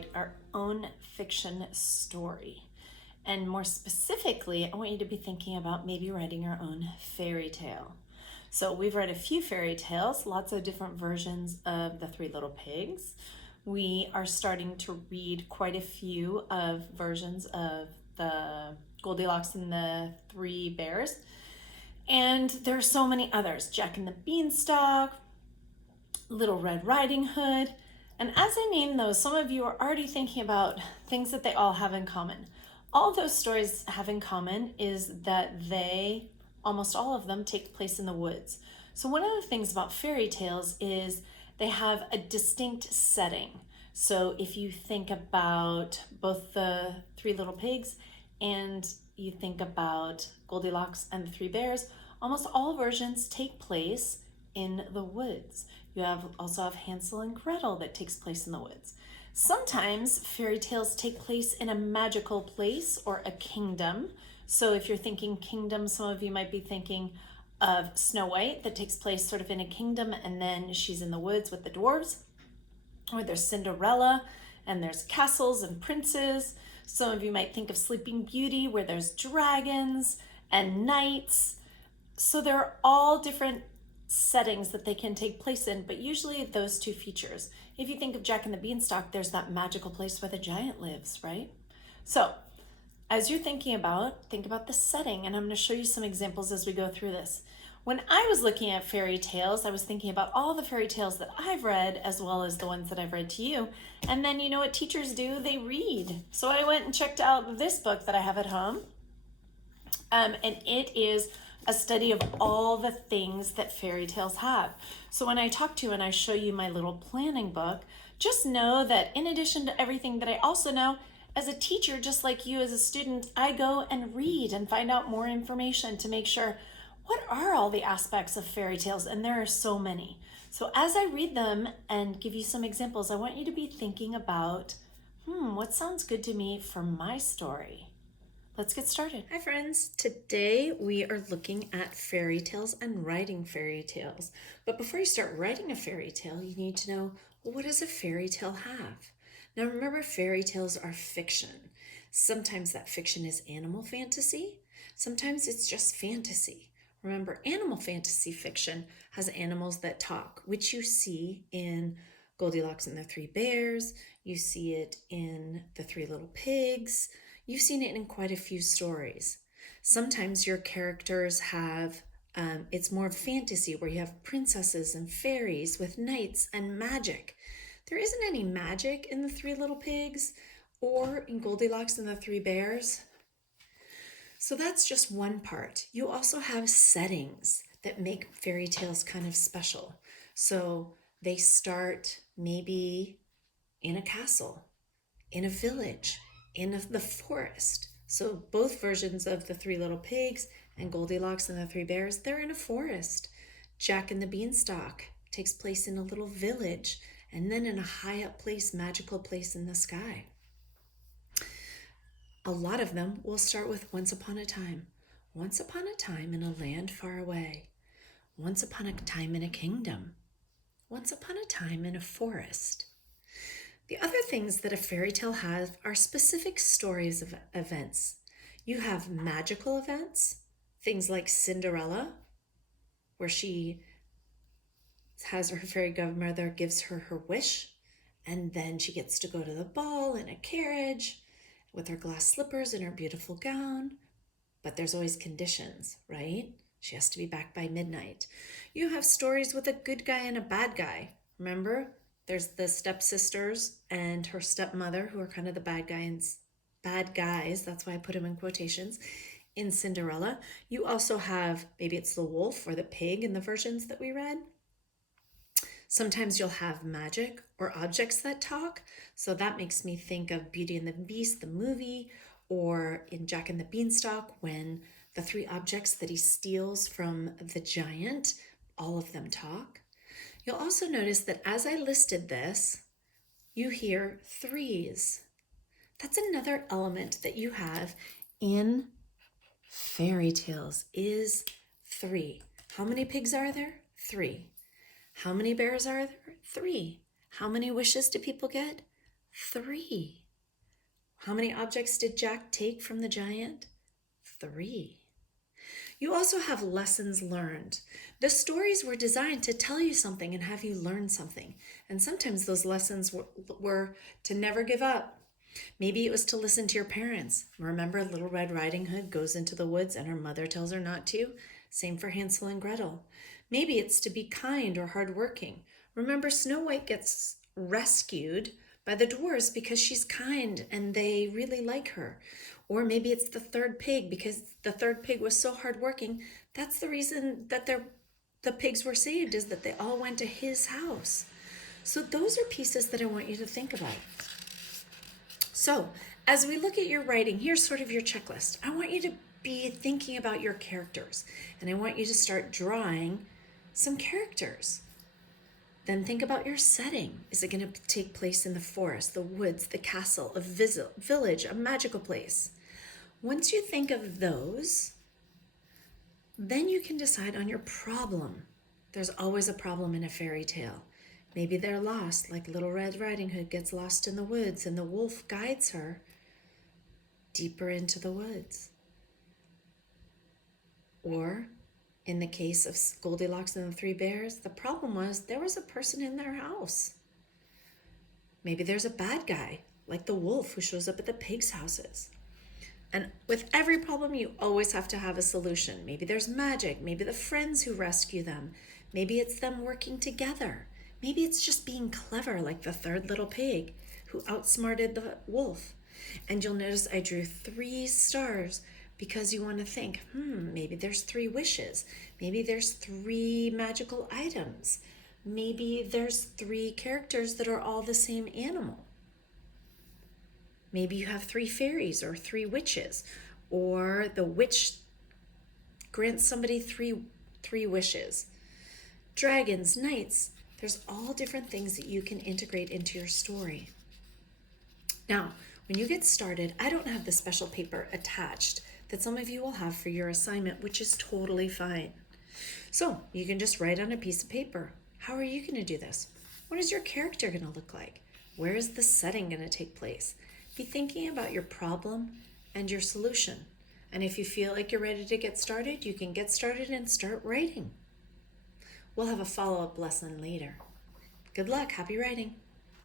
write our own fiction story. And more specifically, I want you to be thinking about maybe writing your own fairy tale. So we've read a few fairy tales, lots of different versions of the Three Little Pigs. We are starting to read quite a few of versions of the Goldilocks and the Three Bears. And there are so many others, Jack and the Beanstalk, Little Red Riding Hood. And as I name those, some of you are already thinking about things that they all have in common. All those stories have in common is that they, almost all of them, take place in the woods. So one of the things about fairy tales is they have a distinct setting. So if you think about both the Three Little Pigs and you think about Goldilocks and the Three Bears, almost all versions take place in the woods. You also have Hansel and Gretel that takes place in the woods. Sometimes fairy tales take place in a magical place or a kingdom. So if you're thinking kingdom, some of you might be thinking of Snow White that takes place sort of in a kingdom and then she's in the woods with the dwarves. Or there's Cinderella and there's castles and princes. Some of you might think of Sleeping Beauty where there's dragons and knights. So there are all different settings that they can take place in, but usually those two features. If you think of Jack and the Beanstalk, there's that magical place where the giant lives, right? So as you're think about the setting, and I'm going to show you some examples as we go through this. When I was looking at fairy tales, I was thinking about all the fairy tales that I've read as well as the ones that I've read to you. And then you know what teachers do? They read. So I went and checked out this book that I have at home. And it is a study of all the things that fairy tales have. So when I talk to you and I show you my little planning book, just know that in addition to everything that I also know, as a teacher, just like you as a student, I go and read and find out more information to make sure what are all the aspects of fairy tales, and there are so many. So as I read them and give you some examples, I want you to be thinking about, what sounds good to me for my story? Let's get started. Hi friends, today we are looking at fairy tales and writing fairy tales. But before you start writing a fairy tale, you need to know, well, what does a fairy tale have? Now remember, fairy tales are fiction. Sometimes that fiction is animal fantasy. Sometimes it's just fantasy. Remember, animal fantasy fiction has animals that talk, which you see in Goldilocks and the Three Bears. You see it in the Three Little Pigs. You've seen it in quite a few stories. Sometimes your characters have, it's more of fantasy where you have princesses and fairies with knights and magic. There isn't any magic in the Three Little Pigs or in Goldilocks and the Three Bears. So that's just one part. You also have settings that make fairy tales kind of special. So they start maybe in a castle, in a village, in the forest. So both versions of the Three Little Pigs and Goldilocks and the Three Bears, they're in a forest. Jack and the Beanstalk takes place in a little village and then in a high up place, magical place in the sky. A lot of them will start with once upon a time. Once upon a time in a land far away. Once upon a time in a kingdom. Once upon a time in a forest. The other things that a fairy tale has are specific stories of events. You have magical events, things like Cinderella, where she has her fairy godmother gives her her wish, and then she gets to go to the ball in a carriage with her glass slippers and her beautiful gown. But there's always conditions, right? She has to be back by midnight. You have stories with a good guy and a bad guy. Remember? There's the stepsisters and her stepmother who are kind of the bad guys. That's why I put them in quotations. In Cinderella, you also have, maybe it's the wolf or the pig in the versions that we read. Sometimes you'll have magic or objects that talk. So that makes me think of Beauty and the Beast, the movie, or in Jack and the Beanstalk when the three objects that he steals from the giant, all of them talk. You'll also notice that as I listed this, you hear threes. That's another element that you have in fairy tales is three. How many pigs are there? 3. How many bears are there? 3. How many wishes do people get? 3. How many objects did Jack take from the giant? 3. You also have lessons learned. The stories were designed to tell you something and have you learn something. And sometimes those lessons were to never give up. Maybe it was to listen to your parents. Remember, Little Red Riding Hood goes into the woods and her mother tells her not to? Same for Hansel and Gretel. Maybe it's to be kind or hardworking. Remember, Snow White gets rescued by the dwarves because she's kind and they really like her. Or maybe it's the third pig because the third pig was so hardworking. That's the reason that the pigs were saved, is that they all went to his house. So those are pieces that I want you to think about. So as we look at your writing, here's sort of your checklist. I want you to be thinking about your characters, and I want you to start drawing some characters. Then think about your setting. Is it going to take place in the forest, the woods, the castle, a village, a magical place? Once you think of those, then you can decide on your problem. There's always a problem in a fairy tale. Maybe they're lost, like Little Red Riding Hood gets lost in the woods and the wolf guides her deeper into the woods. Or in the case of Goldilocks and the Three Bears, the problem was there was a person in their house. Maybe there's a bad guy, like the wolf who shows up at the pigs' houses. And with every problem, you always have to have a solution. Maybe there's magic. Maybe the friends who rescue them. Maybe it's them working together. Maybe it's just being clever, like the third little pig who outsmarted the wolf. And you'll notice I drew 3 stars because you want to think, maybe there's 3 wishes. Maybe there's 3 magical items. Maybe there's 3 characters that are all the same animal. Maybe you have 3 fairies or 3 witches, or the witch grants somebody three wishes. Dragons, knights, there's all different things that you can integrate into your story. Now, when you get started, I don't have the special paper attached that some of you will have for your assignment, which is totally fine. So you can just write on a piece of paper. How are you going to do this? What is your character going to look like? Where is the setting going to take place? Be thinking about your problem and your solution. And if you feel like you're ready to get started, you can get started and start writing. We'll have a follow-up lesson later. Good luck. Happy writing.